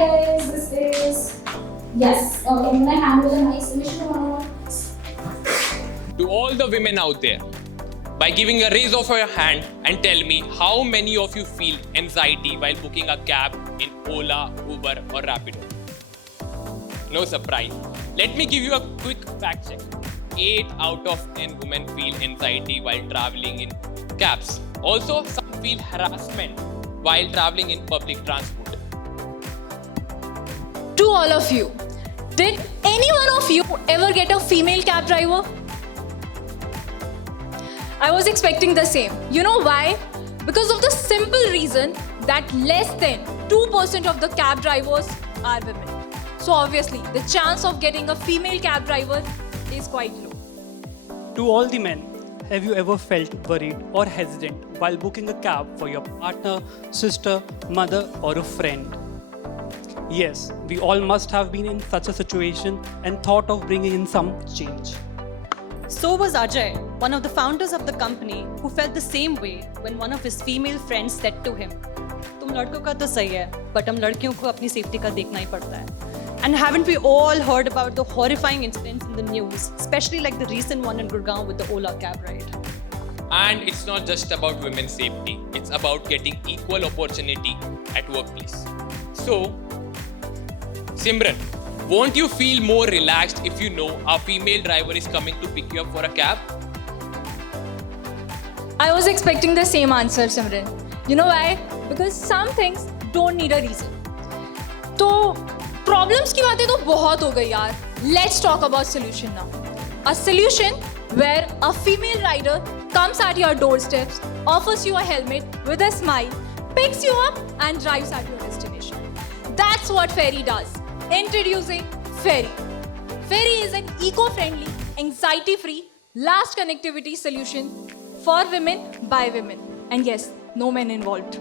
guys, this is can I handle a nice submission one-on-one? To all the women out there, by giving a raise of your hand and tell me how many of you feel anxiety while booking a cab in Ola, Uber or Rapido. No surprise. Let me give you a quick fact check. 8 out of 10 women feel anxiety while traveling in cabs. Also, some feel harassment while traveling in public transport. To all of you, did any one of you ever get a female cab driver? I was expecting the same. You know why? Because of the simple reason that less than 2% of the cab drivers are women. So obviously, the chance of getting a female cab driver is quite low. To all the men, have you ever felt worried or hesitant while booking a cab for your partner, sister, mother, or a friend? Yes, we all must have been in such a situation and thought of bringing in some change. So was Ajay, one of the founders of the company, who felt the same way when one of his female friends said to him, "तुम लड़कों का तो सही है, but हम लड़कियों को अपनी safety का देखना ही पड़ता है." And haven't we all heard about the horrifying incidents in the news, especially like the recent one in Gurgaon with the Ola cab ride? And it's not just about women's safety, it's about getting equal opportunity at workplace. So, Simran, won't you feel more relaxed if you know a female driver is coming to pick you up for a cab? I was expecting the same answer, Simran. You know why? Because some things don't need a reason. तो problems की बातें तो बहुत हो गई यार. Let's talk about solution now. A solution where a female rider comes at your doorsteps, offers you a helmet with a smile, picks you up and drives at your destination. That's what Ferry does. Introducing Ferry. Ferry is an eco-friendly, anxiety-free, last connectivity solution for women by women. And yes, no men involved.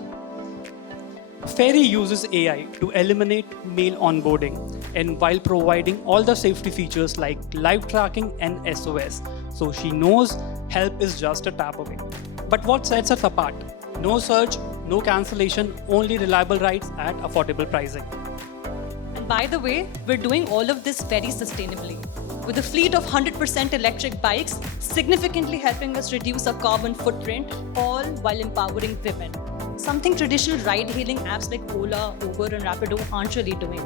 Ferry uses AI to eliminate male onboarding and while providing all the safety features like live tracking and SOS. So she knows help is just a tap away. But what sets us apart? No surge, no cancellation, only reliable rides at affordable pricing. And by the way, we're doing all of this very sustainably, with a fleet of 100% electric bikes, significantly helping us reduce our carbon footprint, all while empowering women. Something traditional ride-hailing apps like Ola, Uber and Rapido aren't really doing.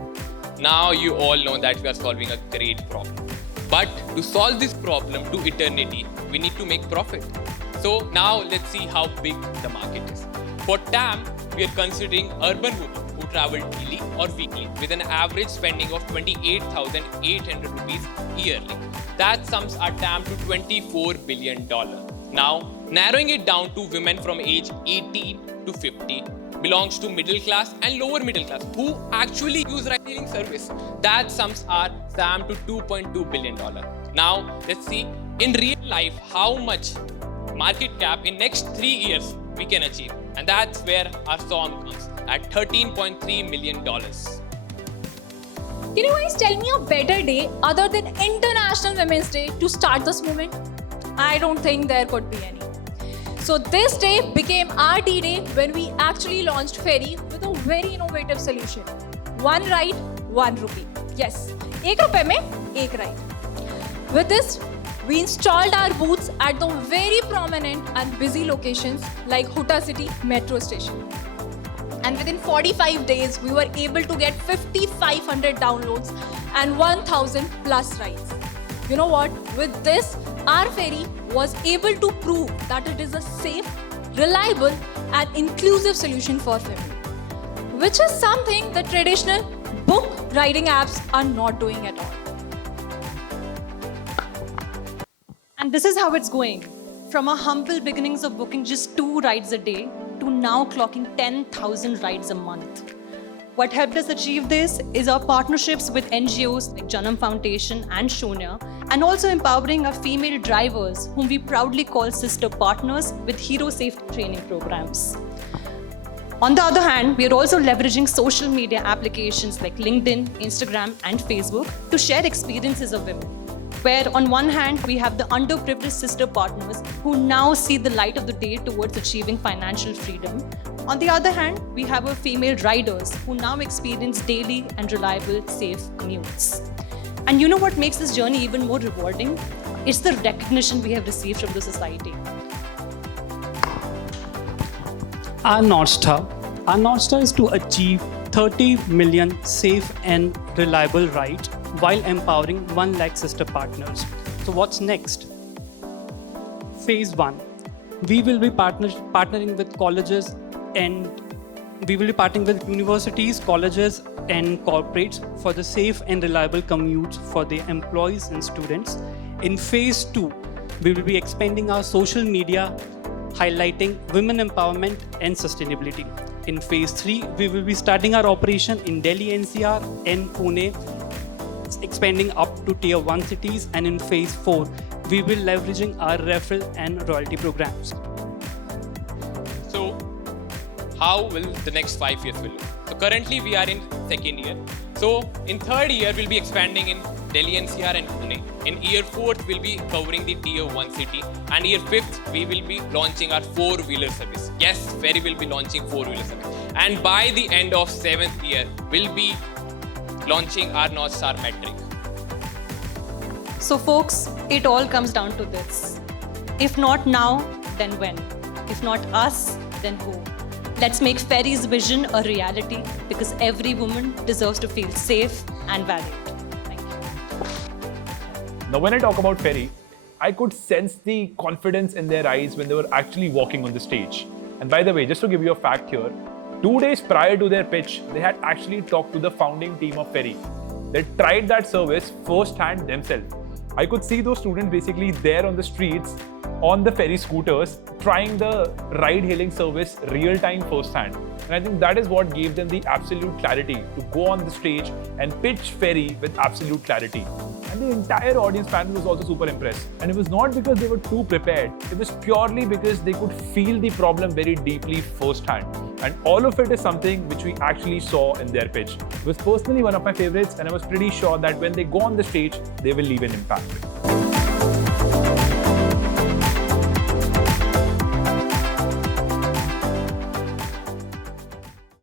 Now you all know that we are solving a great problem. But to solve this problem to eternity, we need to make profit. So now let's see how big the market is. For TAM, we are considering urban women who travel daily or weekly with an average spending of 28,800 rupees yearly. That sums our TAM to $24 billion. Now, narrowing it down to women from age 18 to 50 belongs to middle class and lower middle class who actually use ride-hailing service. That sums our TAM to $2.2 billion. Now, let's see in real life how much market cap in next 3 years we can achieve. And that's where our song comes at $13.3 million. Can you guys tell me a better day other than International Women's Day to start this movement? I don't think there could be any. So this day became our D-Day when we actually launched Ferry with a very innovative solution. One ride, 1 rupee. Yes, एक रुपए में एक ride. With this, we installed our booths at the very prominent and busy locations like Huta City Metro Station. And within 45 days, we were able to get 5,500 downloads and 1,000 plus rides. You know what? With this, our ferry was able to prove that it is a safe, reliable, and inclusive solution for women, which is something the traditional book riding apps are not doing at all. And this is how it's going. From our humble beginnings of booking just 2 rides a day to now clocking 10,000 rides a month. What helped us achieve this is our partnerships with NGOs like Janam Foundation and Shonya, and also empowering our female drivers, whom we proudly call sister partners, with hero safety training programs. On the other hand, we are also leveraging social media applications like LinkedIn, Instagram, and Facebook to share experiences of women. where on one hand, we have the underprivileged sister partners who now see the light of the day towards achieving financial freedom. On the other hand, we have our female riders who now experience daily and reliable, safe commutes. And you know what makes this journey even more rewarding? It's the recognition we have received from the society. Our North Star is to achieve 30 million safe and reliable rides while empowering 1 lakh sister partners. So what's next? Phase 1. We will be partnering with colleges and we will be partnering with universities, colleges and corporates for the safe and reliable commutes for their employees and students. In phase 2, we will be expanding our social media, highlighting women empowerment and sustainability. In phase 3, we will be starting our operation in Delhi NCR and Pune, expanding up to tier 1 cities, and in phase 4, we will leveraging our referral and royalty programs. So, how will the next 5 years will look? So currently we are in second year. So in third year we'll be expanding in Delhi NCR and Pune. In year 4th we'll be covering the tier 1 city, and year 5th we will be launching our 4-wheeler service. Yes, Ferry will be launching 4-wheeler service. And by the end of 7th year we'll be launching our North Star metric. So folks, it all comes down to this. If not now, then when? If not us, then who? Let's make Ferry's vision a reality, because every woman deserves to feel safe and valued. Thank you. Now, when I talk about Ferry, I could sense the confidence in their eyes when they were actually walking on the stage. And by the way, just to give you a fact here, 2 days prior to their pitch, they had actually talked to the founding team of Ferry. They tried that service firsthand themselves. I could see those students basically there on the streets, on the Ferry scooters, trying the ride-hailing service real-time firsthand. And I think that is what gave them the absolute clarity to go on the stage and pitch Ferry with absolute clarity. And the entire audience panel was also super impressed. And it was not because they were too prepared. It was purely because they could feel the problem very deeply firsthand. And all of it is something which we actually saw in their pitch. It was personally one of my favorites, and I was pretty sure that when they go on the stage, they will leave an impact.